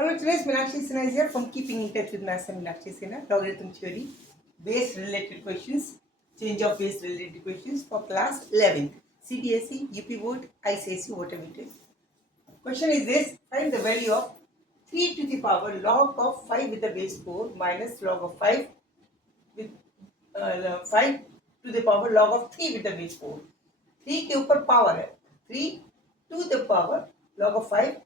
Hello, today's Meenakshi Sinha is here from Keeping in Touch with Maths and Meenakshi Sinha, logarithm theory, base related questions, change of base related questions for class 11th, CBSE, UP Board, ICSE, whatever it is. Question is this: find the value of 3 to the power log of 5 with the base 4 minus log of 5 with 5 to the power log of 3 with the base 4. 3 के ऊपर power है, 3 to the power log of 5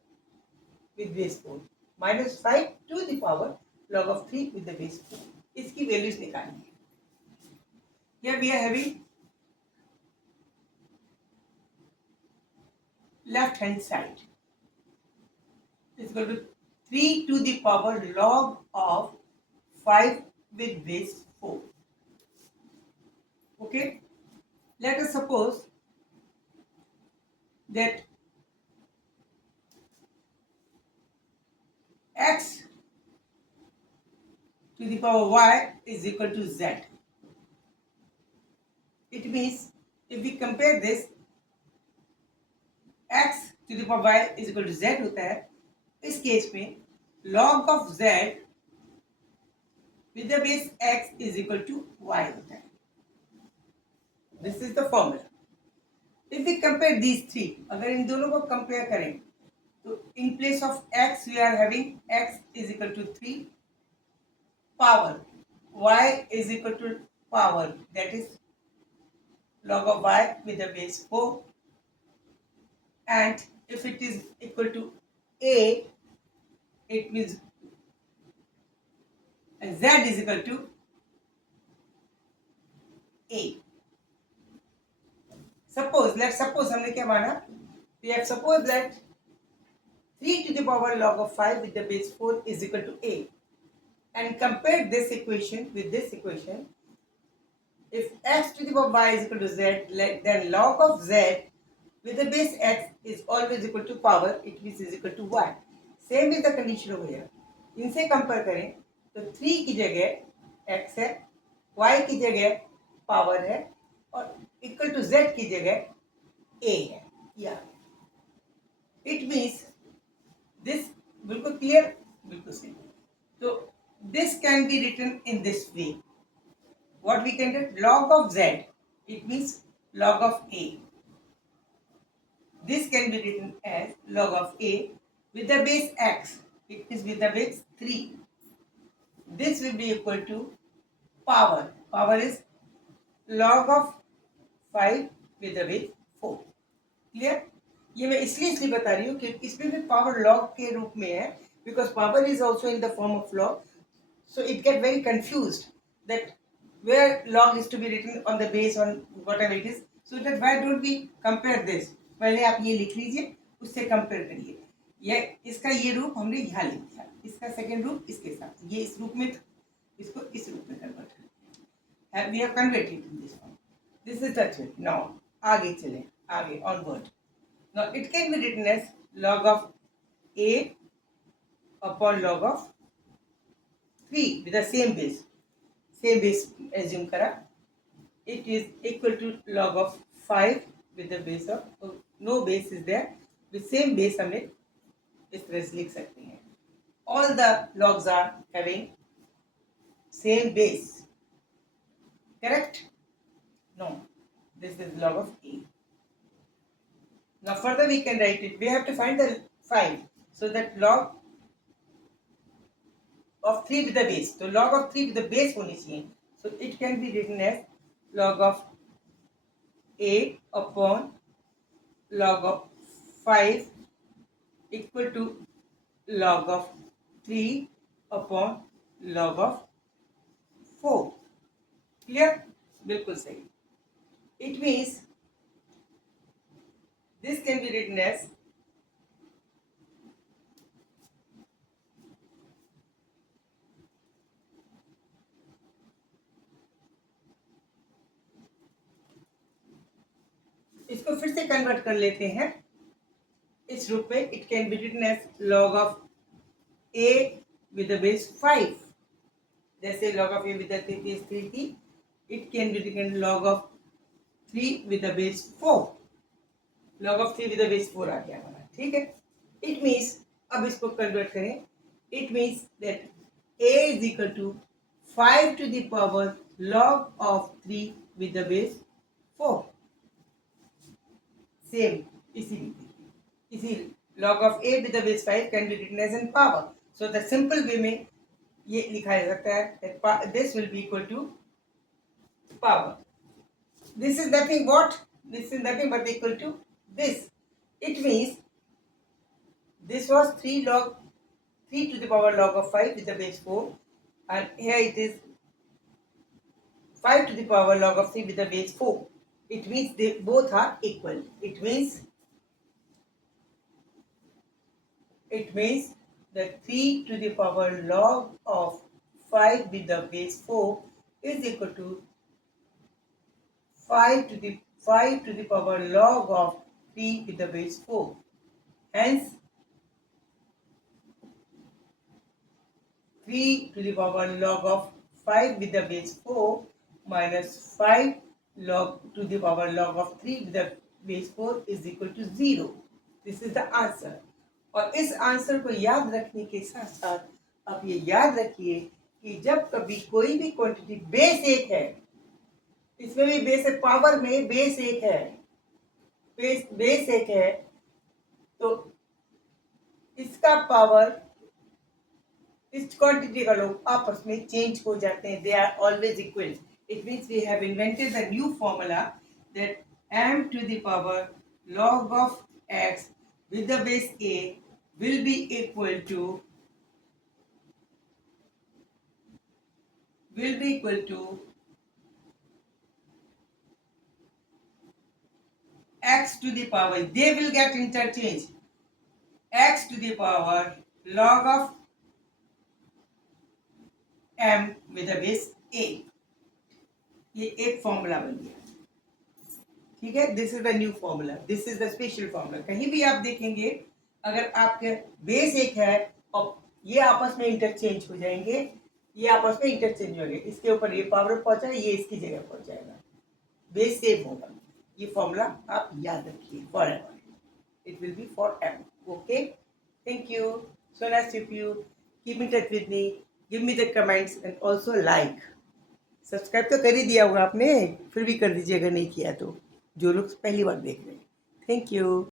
with base 4 minus 5 to the power log of 3 with the base 4. इसकी values निकालेंगे. Here we are having left hand side is equal to 3 to the power log of 5 with base 4. Okay, let us suppose that x to the power y is equal to z. It means if we compare this, x to the power y is equal to z होता है. इस case में log of z with the base x is equal to y होता है. This is the formula. If we compare these three, अगर इन दोनों को compare करें तो in place of x we are having x is equal to 3, power y is equal to power, that is log of y with the base 4, and if it is equal to a, it means z is equal to a. Let's suppose हमने क्या माना, we have supposed that 3 to the power log of 5 with the base 4 is equal to a, and compare this equation with this equation. If x to the power y is equal to z, then log of z with the base x is always equal to power, it means is equal to y. Same is the condition over here. इनसे compare करें तो 3 की जगह x है, y की जगह power है और इक्वल टू z की जगह a है. या इट मीन्स दिस बिल्कुल क्लियर, बिल्कुल सही. तो this can be written in this way. What we can do, log of z, it means log of a. This can be written as log of a with the base x, it is with the base 3. This will be equal to power. Power is log of 5 with the base 4. Clear? ये मैं इसलिए बता रही हूँ कि इसमें भी power log के रूप में है, because power is also in the form of log. So it get very confused that where log is to be written on the base on whatever it is. So that why don't we compare this? पहले आप ये लिख लीजिए, उससे compare करिए. ये इसका ये रूप हमने यहाँ लिख दिया, इसका सेकेंड रूप इसके साथ, ये इस रूप में था, इसको इस रूप में कन्वर्ट कर. We have converted in this form. This is the trick. Now आगे चले, आगे onward. Now it can be written as log of a upon log of 3 with the same base. Same base assume करा. It is equal to log of 5 with the base of no base is there. With same base हम इस तरह से लिख सकते हैं. All the logs are having same base. Correct? No. This is log of a. Now further we can write it. We have to find the 5. So that log of 3 with the base. So log of 3 with the base होनी चाहिए. So it can be written as log of a upon log of 5 equal to log of 3 upon log of 4. Clear? बिल्कुल सही. It means this can be written as इसको फिर से convert कर लेते हैं इस रूप में. It can be written as log of a with the base 5. जैसे log of a with the base 3 थी, it can be written log of 3 with the base 4. log of 3 with the base 4 आ गया हमारा. ठीक है. It means अब इसको convert करें it means that a is equal to 5 to the power log of 3 with the base 4. Same इसी log of a with the base 5 can be written as in power. So the simple way में ये लिखा जा सकता है that this will be equal to power. This is nothing what? This is nothing but equal to this. It means this was 3 to the power log of 5 with the base 4, and here it is 5 to the power log of 3 with the base 4. It means they both are equal. It means that 3 to the power log of 5 with the base 4 is equal to 5 to the power log of 3 with the base 4. Hence 3 to the power log of 5 with the base 4 minus 5 log to the power log of 3 with the base 4 is equal to 0. This is the answer. और इस answer को याद रखने के साथ साथ आप ये याद रखिए कि जब कभी कोई भी क्वांटिटी बेस एक है, इसमें भी बेस है, पावर में बेस एक है, बेस एक है, तो इसका पावर इस क्वांटिटी का लोग आपस में चेंज हो जाते हैं. They are always equal. It means we have invented the new formula that m to the power log of x with the base a will be equal to x to the power, they will get interchanged, x to the power log of m with the base a. ये एक formula बन गया. ठीक है, this is the new formula, this is the special formula. कहीं भी आप देखेंगे अगर आपके बेस एक है और ये आपस में इंटरचेंज हो जाएंगे, ये आपस में इंटरचेंज होंगे, इसके ऊपर ये पावर पहुंचा, ये इसकी जगह पहुंच जाएगा, बेस सेम होगा. ये फॉर्मूला आप याद रखिए forever. It will be forever. Okay, thank you. So nice to you. Keep in touch with me. Give me the comments and also like. Subscribe तो कर ही दिया होगा आपने, फिर भी कर दीजिए अगर नहीं किया तो, जो लोग पहली बार देख रहे हैं. Thank you.